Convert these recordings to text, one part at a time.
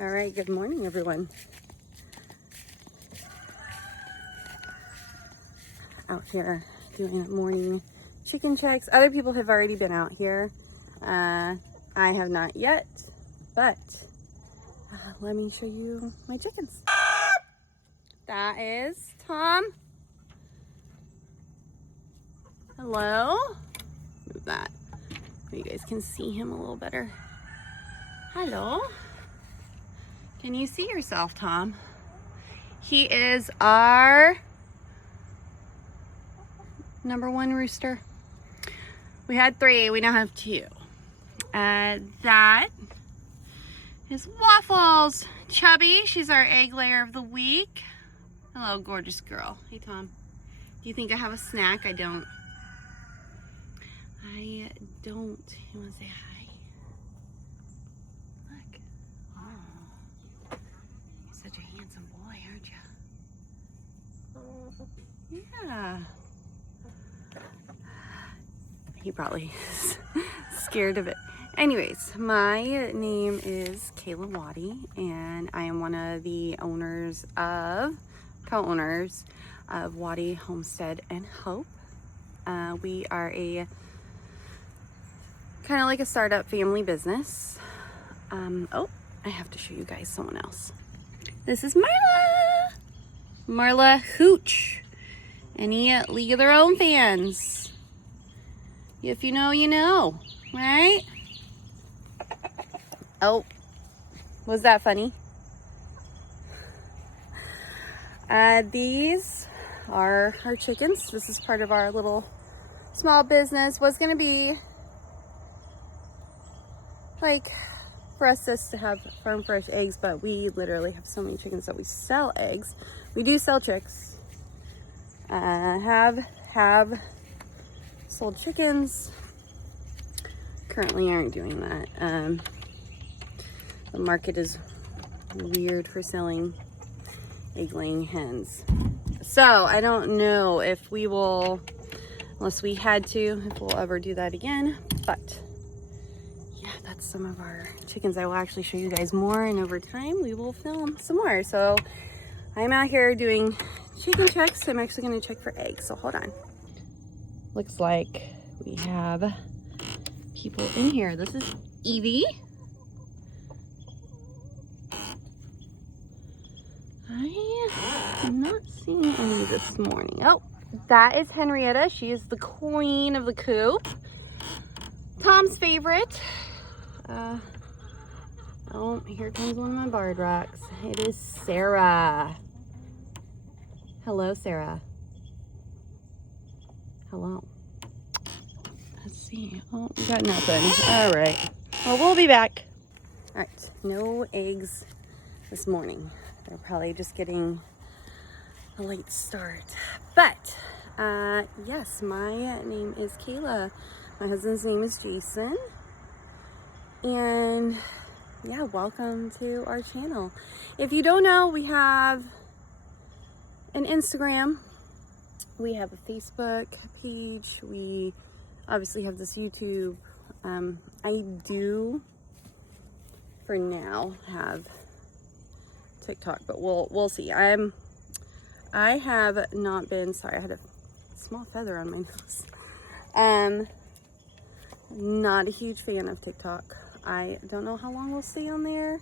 All right, good morning, everyone. Out here doing morning chicken checks. Other people have already been out here. I have not yet, but let me show you my chickens. That is Tom. Hello. Move that so you guys can see him a little better. Hello. Can you see yourself, Tom? He is our #1 rooster. We had 3, we now have 2. That is Waffles. Chubby, she's our egg layer of the week. Hello, gorgeous girl. Hey, Tom. Do you think I have a snack? I don't. I don't. You want to say hi? Look. Oh. You're such a handsome boy, aren't you? Yeah. He probably is scared of it. Anyways, my name is Kayla Waddy, and I am one of the co-owners of WaddyHomestead&Hope. We are a kind of like a startup family business. Oh, I have to show you guys someone else. This is Marla Hooch. Any League of Their Own fans? If you know, you know, right? Oh, was that funny? These are our chickens. This is part of our little small business. Was gonna be like for us just to have farm fresh eggs, but we literally have so many chickens that we sell eggs. We do sell chicks. Have sold chickens. Currently aren't doing that. The market is weird for selling egg-laying hens. So I don't know if we will, unless we had to, if we'll ever do that again. But yeah, that's some of our chickens. I will actually show you guys more, and over time we will film some more. So I'm out here doing chicken checks. I'm actually going to check for eggs, so hold on. Looks like we have people in here. This is Evie. I am not seeing any this morning. Oh, that is Henrietta. She is the queen of the coop. Tom's favorite. Oh, here comes one of my barred rocks. It is Sarah. Hello, Sarah. Hello. Let's see. Oh, we got nothing. All right. Well, we'll be back. All right. No eggs this morning. They're probably just getting a late start. But, yes, my name is Kayla. My husband's name is Jason. And, yeah, welcome to our channel. If you don't know, we have an Instagram. We have a Facebook page. We obviously have this YouTube. I do, for now, have TikTok, but we'll see. I have not been, sorry, I had a small feather on my nose. Not a huge fan of TikTok. I don't know how long we'll stay on there.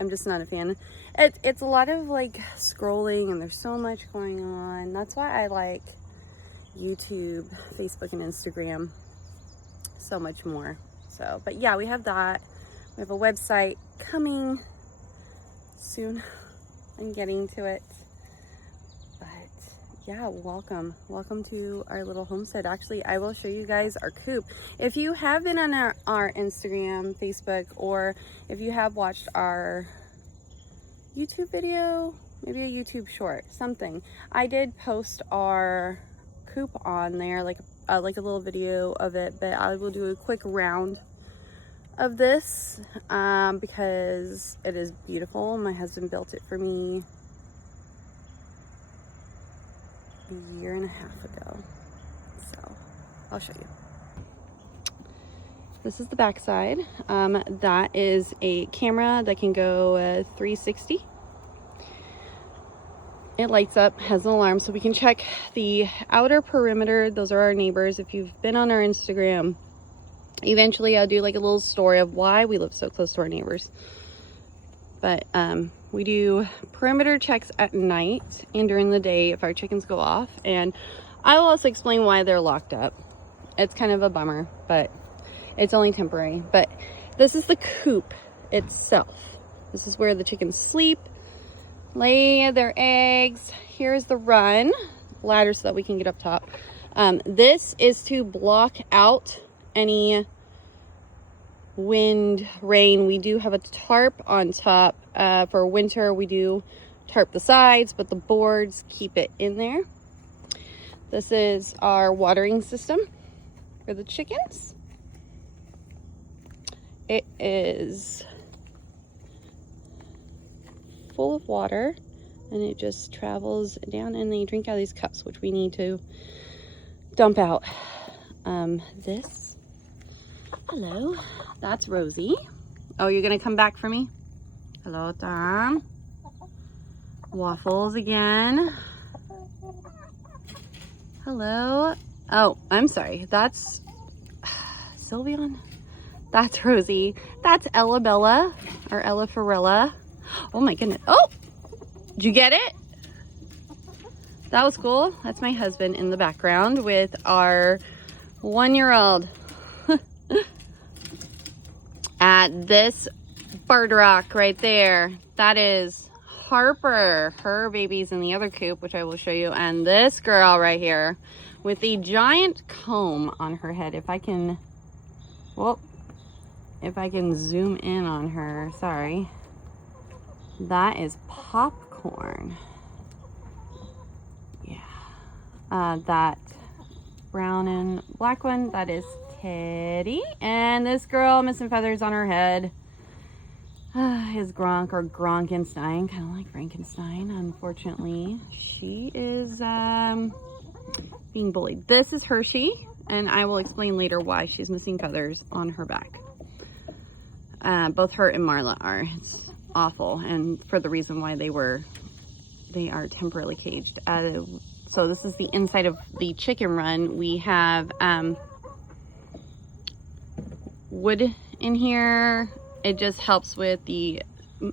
I'm just not a fan. It's a lot of like scrolling, and there's so much going on. That's why I like YouTube, Facebook, and Instagram so much more. So, but yeah, we have that. We have a website coming soon. I'm getting to it. But yeah, welcome to our little homestead. Actually, I will show you guys our coop. If you have been on our Instagram, Facebook, or if you have watched our YouTube video, maybe a YouTube short, something, I did post our coop on there, like a little video of it, but I will do a quick round of this because it is beautiful. My husband built it for me a year and a half ago, so I'll show you. This is the back side. That is a camera that can go 360. It lights up, has an alarm, so we can check the outer perimeter. Those are our neighbors. If you've been on our Instagram, eventually I'll do like a little story of why we live so close to our neighbors. But we do perimeter checks at night and during the day if our chickens go off. And I will also explain why they're locked up. It's kind of a bummer, but it's only temporary. But this is the coop itself. This is where the chickens sleep, lay their eggs. Here's the run ladder so that we can get up top. This is to block out any wind, rain. We do have a tarp on top. For winter, we do tarp the sides, but the boards keep it in there. This is our watering system for the chickens. It is full of water and it just travels down and they drink out of these cups, which we need to dump out. This, hello, that's Rosie. Oh, you're gonna come back for me? Hello, Tom. Waffles again. Hello. Oh, I'm sorry. That's Sylvian. That's Rosie. That's Ella Bella or Ella Farella. Oh my goodness. Oh, did you get it? That was cool. That's my husband in the background with our 1-year-old. At this bird rock right there, that is Harper. Her baby's in the other coop, which I will show you. And this girl right here with the giant comb on her head. If I can, well, if I can zoom in on her, sorry. That is Popcorn. Yeah. That brown and black one, that is Teddy. And this girl missing feathers on her head is Gronk or Gronkenstein, kind of like Frankenstein. Unfortunately, she is being bullied. This is Hershey, and I will explain later why she's missing feathers on her back. Both her and Marla are. It's awful, and for the reason why they are temporarily caged. So this is the inside of the chicken run. We have wood in here. It just helps with the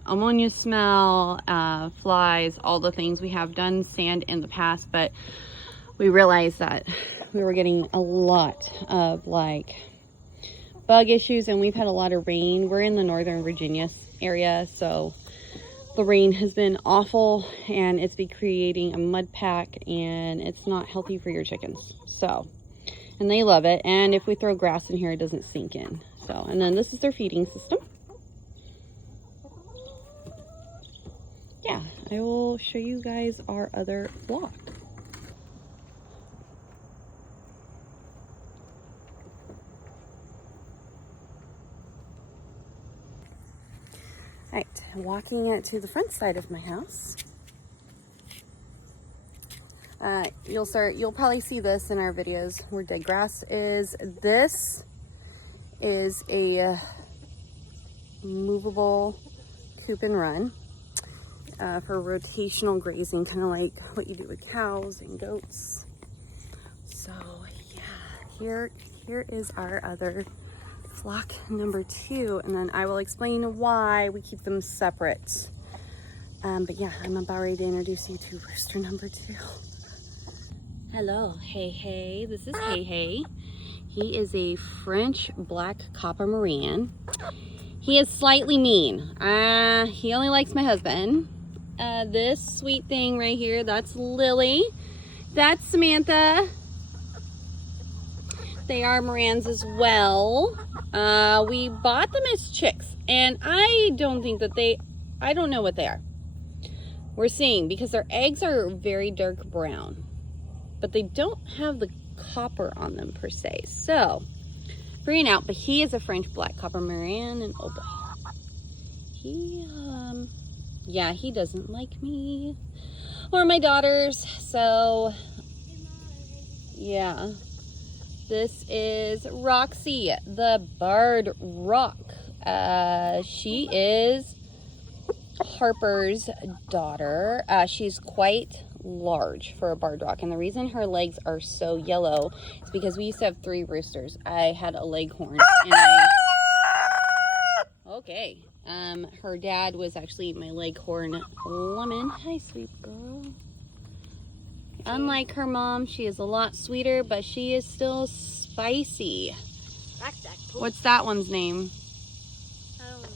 ammonia smell, flies, all the things. We have done sand in the past, but we realized that we were getting a lot of like bug issues, and we've had a lot of rain. We're in the Northern Virginia area, so the rain has been awful and it's been creating a mud pack, and it's not healthy for your chickens. So, and they love it. And if we throw grass in here, it doesn't sink in. So, and then this is their feeding system. Yeah, I will show you guys our other block. All right, walking to the front side of my house. You'll probably see this in our videos where dead grass is. This is a movable coop and run for rotational grazing, kind of like what you do with cows and goats. So yeah, here is our other flock number 2, and then I will explain why we keep them separate. But yeah, I'm about ready to introduce you to rooster number 2. Hello, hey, this is Hey. He is a French black copper Moran. He is slightly mean. He only likes my husband. This sweet thing right here, that's Lily. That's Samantha. They are Morans as well. We bought them as chicks, and I don't know what they are. We're seeing, because their eggs are very dark brown, but they don't have the copper on them per se. So, figuring out, but he is a French black copper Moran, and oh boy, he doesn't like me or my daughters. So, yeah. This is Roxy, the barred rock. She is Harper's daughter. She's quite large for a barred rock, and the reason her legs are so yellow is because we used to have 3 roosters. I had a leghorn, and okay. Her dad was actually my leghorn lemon. Hi, sweet girl. Unlike her mom, she is a lot sweeter, but she is still spicy. What's that one's name? I don't know.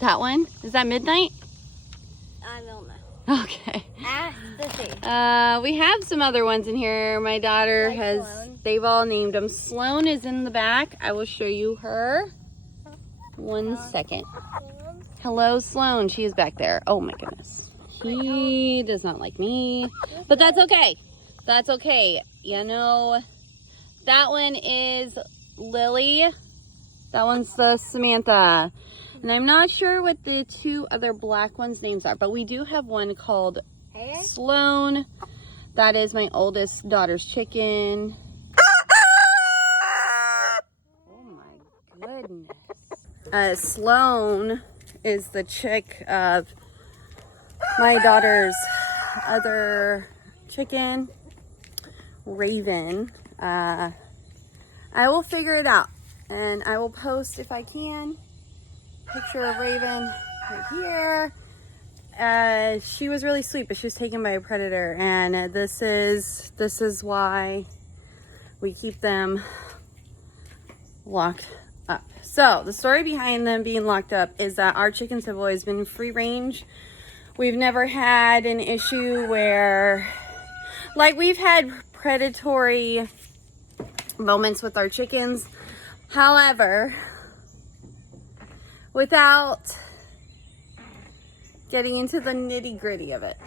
That one? Is that Midnight? I don't know. Okay. Ask the We have some other ones in here. My daughter Like has, Sloan? they've all named them. Sloan is in the back. I will show you her. 1 second. Hello, Sloan. She is back there. Oh my goodness. He does not like me, but that's okay. That's okay. You know, that one is Lily. That one's the Samantha. And I'm not sure what the 2 other black ones' names are, but we do have one called Sloan. That is my oldest daughter's chicken. Oh my goodness. Sloan is the chick of my daughter's other chicken, Raven. I will figure it out, and I will post, if I can, picture of Raven right here. She was really sweet, but she was taken by a predator, and this is why we keep them locked up. So the story behind them being locked up is that our chickens have always been free range. We've never had an issue where, like, we've had predatory moments with our chickens. However, without getting into the nitty-gritty of it,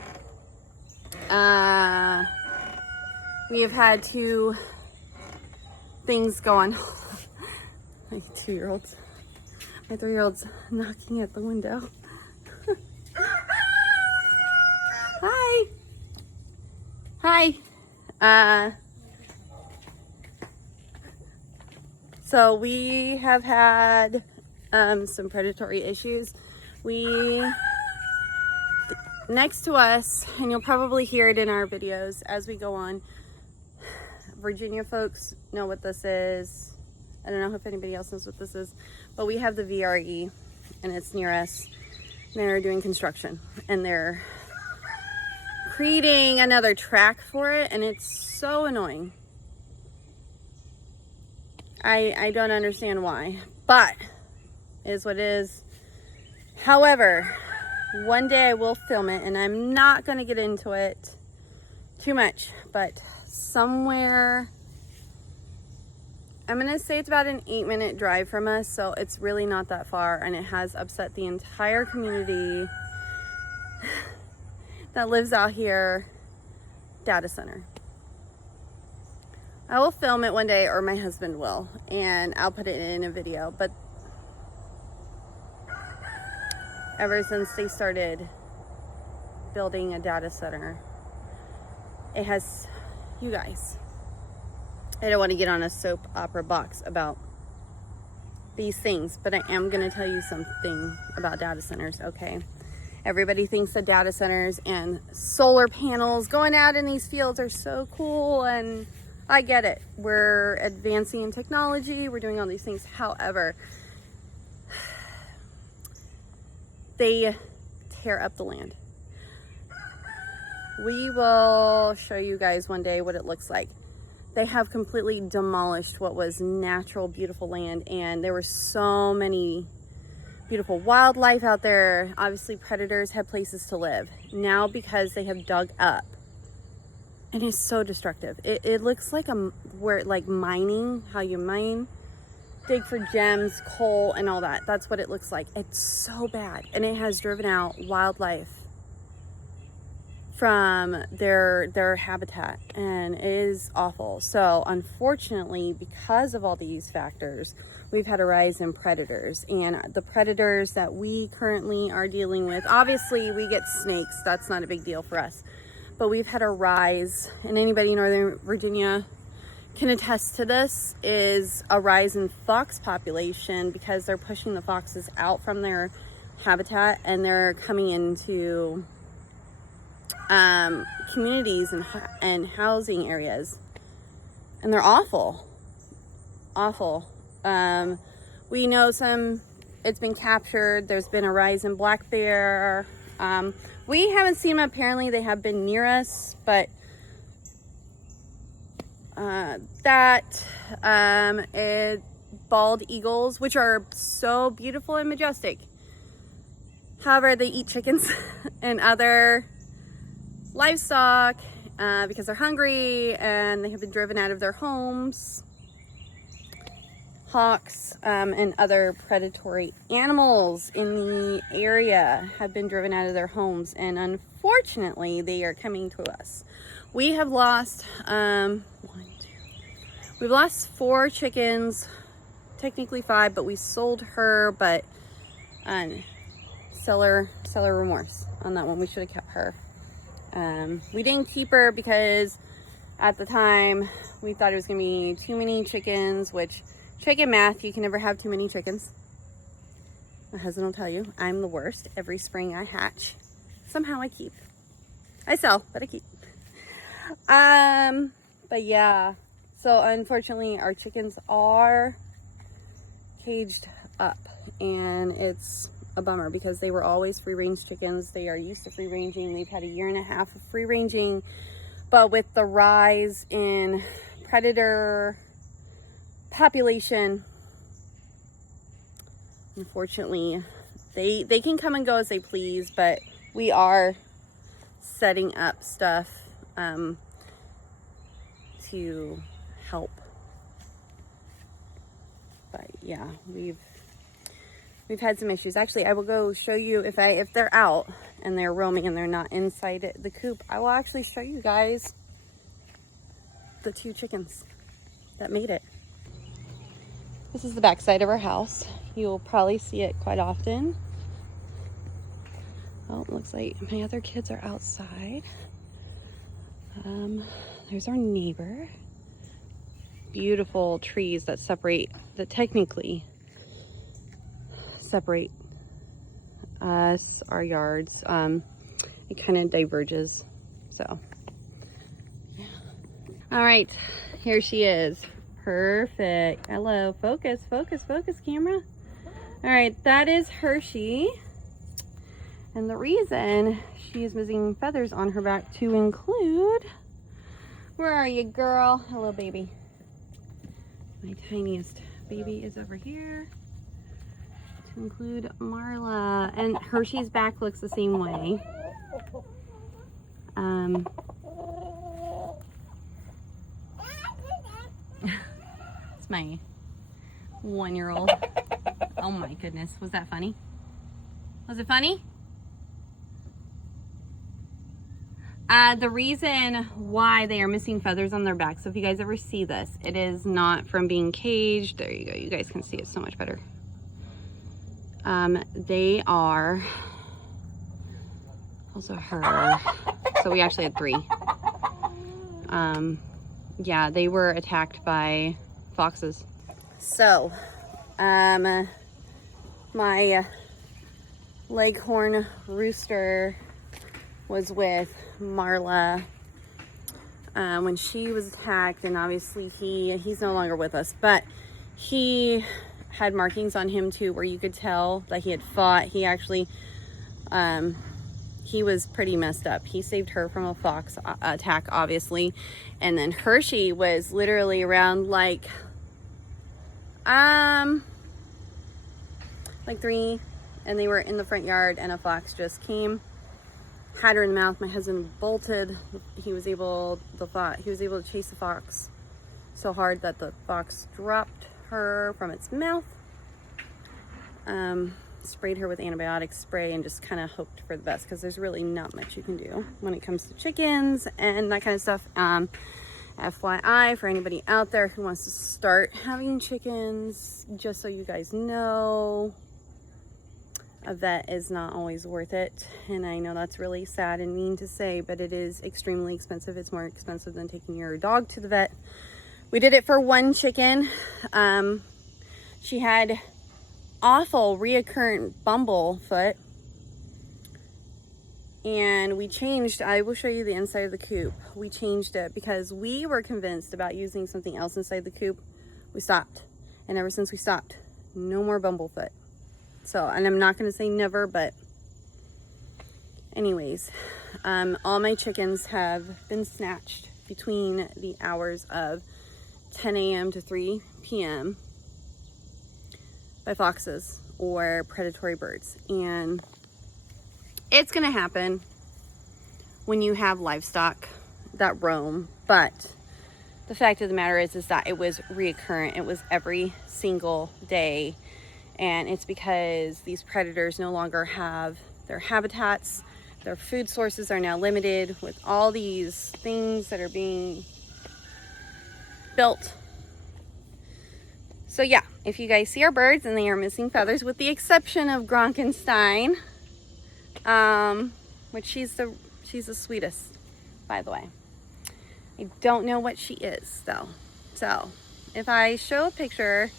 we have had 2 things go on. My 2-year-olds, my 3-year-old's knocking at the window. Hi. Hi. So we have had some predatory issues. Next to us, and you'll probably hear it in our videos as we go on, Virginia folks know what this is. I don't know if anybody else knows what this is, but we have the VRE, and it's near us. They're doing construction, and they're creating another track for it, and it's so annoying. I don't understand why, but it is what it is. However, one day I will film it, and I'm not going to get into it too much, but somewhere, I'm going to say it's about an 8-minute drive from us, so it's really not that far, and it has upset the entire community that lives out here. Data center. I will film it one day, or my husband will, and I'll put it in a video. But ever since they started building a data center, it has, you guys, I don't want to get on a soap opera box about these things, but I am going to tell you something about data centers, okay? Everybody thinks that data centers and solar panels going out in these fields are so cool, and I get it. We're advancing in technology. We're doing all these things. However, they tear up the land. We will show you guys one day what it looks like. They have completely demolished what was natural, beautiful land, and there were so many beautiful wildlife out there. Obviously, predators had places to live. Now, because they have dug up, and it's so destructive. It looks like like mining, how you mine, dig for gems, coal, and all that. That's what it looks like. It's so bad, and it has driven out wildlife from their habitat, and it is awful. So unfortunately, because of all these factors, we've had a rise in predators, and the predators that we currently are dealing with, obviously we get snakes, that's not a big deal for us, but we've had a rise, and anybody in Northern Virginia can attest to this, is a rise in fox population because they're pushing the foxes out from their habitat and they're coming into communities and housing areas, and they're awful. We know it's been captured. There's been a rise in black bear. We haven't seen them. Apparently they have been near us, but bald eagles, which are so beautiful and majestic. However, they eat chickens and other livestock because they're hungry, and they have been driven out of their homes. Hawks and other predatory animals in the area have been driven out of their homes, and unfortunately they are coming to us. We have lost we've lost 4 chickens, technically 5, but we sold her, but seller remorse on that one. We should have kept her. We didn't keep her because at the time we thought it was gonna be too many chickens, which chicken math, you can never have too many chickens. My husband will tell you I'm the worst. Every spring I hatch, somehow I keep. I sell, but I keep. But yeah, so unfortunately our chickens are caged up, and it's a bummer because they were always free range chickens. They are used to free ranging. They've had 1.5 years of free ranging, but with the rise in predator population, unfortunately they can come and go as they please, but we are setting up stuff to help. But yeah, we've had some issues. Actually, I will go show you if they're out and they're roaming and they're not inside the coop. I will actually show you guys the 2 chickens that made it. This is the back side of our house. You'll probably see it quite often. Oh, it looks like my other kids are outside. There's our neighbor. Beautiful trees that technically separate us, our yards. It kind of diverges, so. Yeah. All right, here she is. Perfect. Hello. Focus, camera. All right, that is Hershey. And the reason she is missing feathers on her back to include, where are you, girl? Hello, baby. My tiniest baby is over here. To include Marla. And Hershey's back looks the same way. It's my 1-year-old. Oh my goodness, was that funny? Was it funny? The reason why they are missing feathers on their back, so if you guys ever see this, it is not from being caged. There you go, you guys can see it so much better. They are also her, so we actually had 3. Yeah, they were attacked by foxes. So my leghorn rooster was with Marla when she was attacked, and obviously he's no longer with us, but he had markings on him too where you could tell that he had fought. He actually he was pretty messed up. He saved her from a fox attack, obviously, and then Hershey was literally around like 3, and they were in the front yard, and a fox just came, had her in the mouth. My husband bolted. He was able to chase the fox so hard that the fox dropped her from its mouth. Sprayed her with antibiotic spray and just kind of hoped for the best, because there's really not much you can do when it comes to chickens and that kind of stuff. FYI, for anybody out there who wants to start having chickens, just so you guys know, a vet is not always worth it. And I know that's really sad and mean to say, but it is extremely expensive. It's more expensive than taking your dog to the vet We did it for one chicken. She had awful reoccurrent bumblefoot. And we changed, I will show you the inside of the coop. We changed it because we were convinced about using something else inside the coop. We stopped. And ever since we stopped, no more bumblefoot. So, and I'm not going to say never, but anyways, all my chickens have been snatched between the hours of 10 a.m. to 3 p.m. by foxes or predatory birds. And it's going to happen when you have livestock that roam. But the fact of the matter is that it was reoccurrent. It was every single day. And it's because these predators no longer have their habitats. Their food sources are now limited with all these things that are being built. So yeah, if you guys see our birds and they are missing feathers, with the exception of Gronkenstein, which she's the sweetest, by the way. I don't know what she is though. So if I show a picture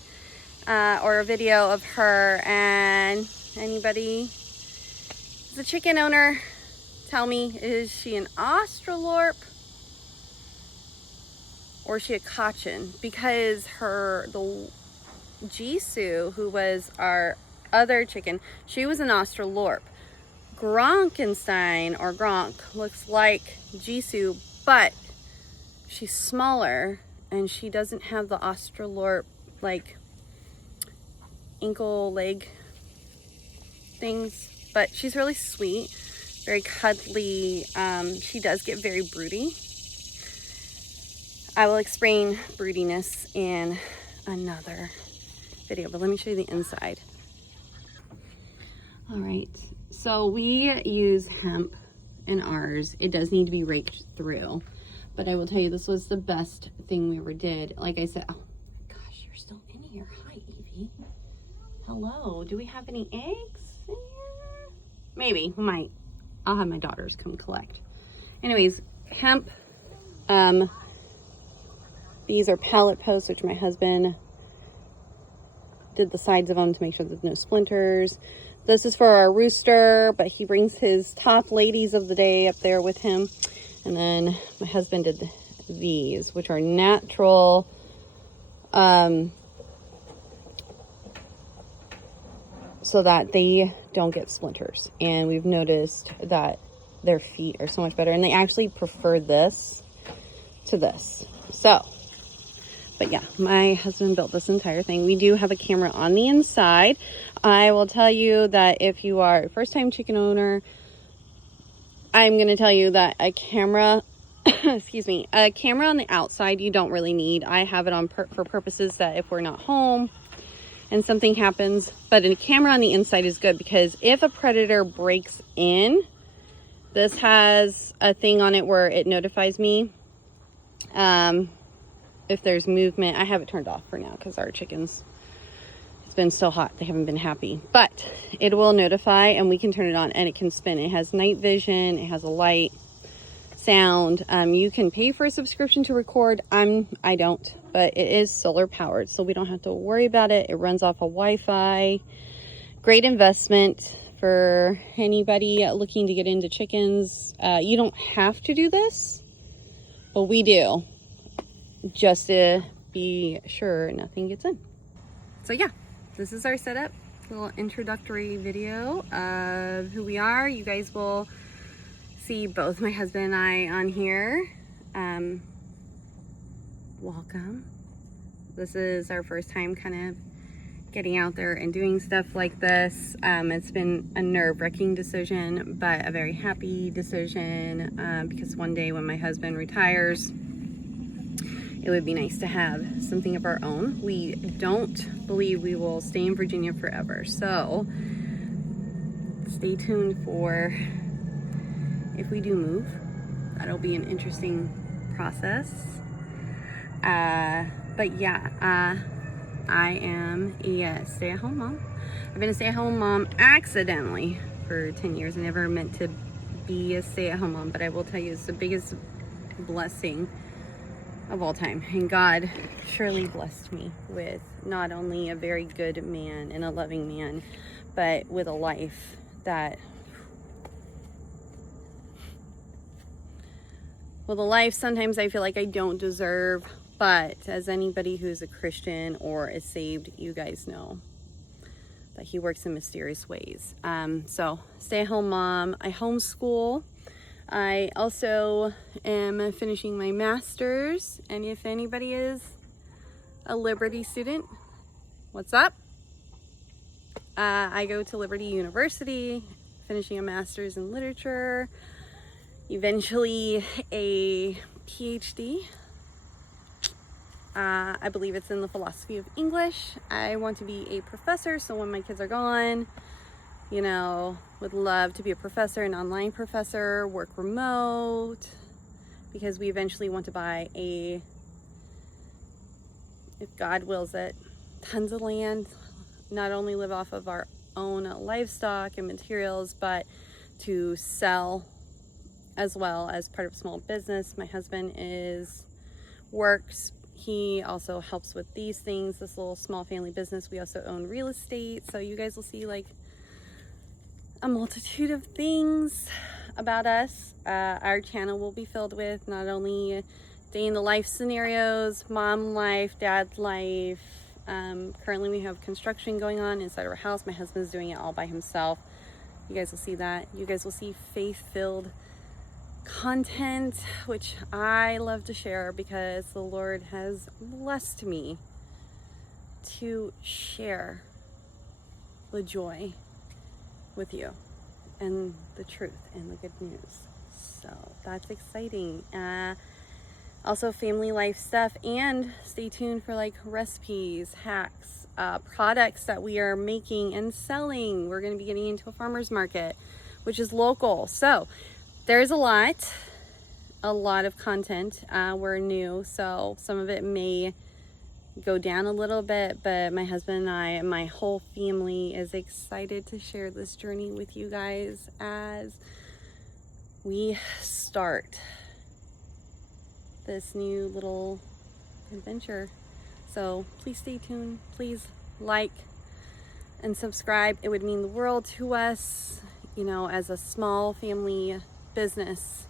or a video of her, and anybody is a chicken owner, tell me, is she an Australorp or is she a Cochin? Because the Jisoo, who was our other chicken, she was an Australorp. Gronkenstein, or Gronk, looks like Jisoo, but she's smaller and she doesn't have the Australorp like ankle leg things, but she's really sweet, very cuddly. She does get very broody. I will explain broodiness in another video, but let me show you the inside. All right, so we use hemp in ours. It does need to be raked through, but I will tell you, this was the best thing we ever did. Like I said, oh my gosh, you're still in here. Hi, Evie. Hello, do we have any eggs in here? Maybe, we might. I'll have my daughters come collect. Anyways, hemp. These are pallet posts, which my husband did the sides of them to make sure there's no splinters. This is for our rooster, but he brings his top ladies of the day up there with him. And then my husband did these, which are natural, so that they don't get splinters. And we've noticed that their feet are so much better, and they actually prefer this to this. So, but yeah, my husband built this entire thing. We do have a camera on the inside. I will tell you that if you are a first-time chicken owner, I'm going to tell you that a camera, excuse me, a camera on the outside you don't really need. I have it on for purposes that if we're not home and something happens, but a camera on the inside is good, because if a predator breaks in, this has a thing on it where it notifies me if there's movement. I have it turned off for now because our chickens, it's been so hot, they haven't been happy, but it will notify and we can turn it on and it can spin. It has night vision, it has a light, sound. You can pay for a subscription to record. I don't, but it is solar powered, so we don't have to worry about it. It runs off of Wi-Fi. Great investment for anybody looking to get into chickens. You don't have to do this, but we do, just to be sure nothing gets in. So yeah, this is our setup. A little introductory video of who we are. You guys will see both my husband and I on here. Welcome. This is our first time kind of getting out there and doing stuff like this. It's been a nerve-wracking decision, but a very happy decision, because one day when my husband retires, it would be nice to have something of our own. We don't believe we will stay in Virginia forever, so stay tuned for if we do move. That'll be an interesting process. But yeah, I am a stay-at-home mom. I've been a stay-at-home mom accidentally for 10 years. I never meant to be a stay-at-home mom, but I will tell you, it's the biggest blessing of all time. And God surely blessed me with not only a very good man and a loving man, but with a life that, well, the life sometimes I feel like I don't deserve, but as anybody who's a Christian or is saved, you guys know that he works in mysterious ways. So stay-at-home mom. I homeschool. I also am finishing my master's, and if anybody is a Liberty student, what's up? I go to Liberty University, finishing a master's in literature, eventually a PhD. I believe it's in the philosophy of English. I want to be a professor, so when my kids are gone, you know, would love to be a professor, an online professor, work remote, because we eventually want to buy if God wills it, tons of land, not only live off of our own livestock and materials, but to sell as well as part of a small business. My husband works. He also helps with these things, this little small family business. We also own real estate. So you guys will see like a multitude of things about us. Our channel will be filled with not only day in the life scenarios, mom life, dad life. Currently we have construction going on inside our house. My husband's doing it all by himself. You guys will see that. You guys will see faith-filled content, which I love to share because the Lord has blessed me to share the joy with you and the truth and the good news. So that's exciting. Also family life stuff, and stay tuned for like recipes, hacks, products that we are making and selling. We're going to be getting into a farmer's market, which is local. So there's a lot of content. We're new, so some of it may go down a little bit, but my husband and I and my whole family is excited to share this journey with you guys as we start this new little adventure. So please stay tuned. Please like and subscribe. It would mean the world to us. You know, as a small family business,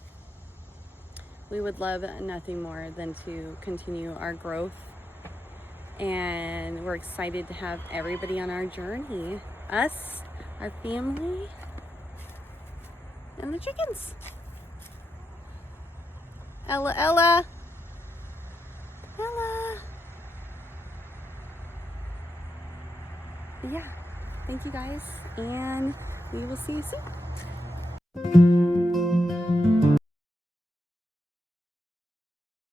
we would love nothing more than to continue our growth, and we're excited to have everybody on our journey, us, our family, and the chickens. Ella, Ella, Ella. Yeah, thank you guys, and we will see you soon.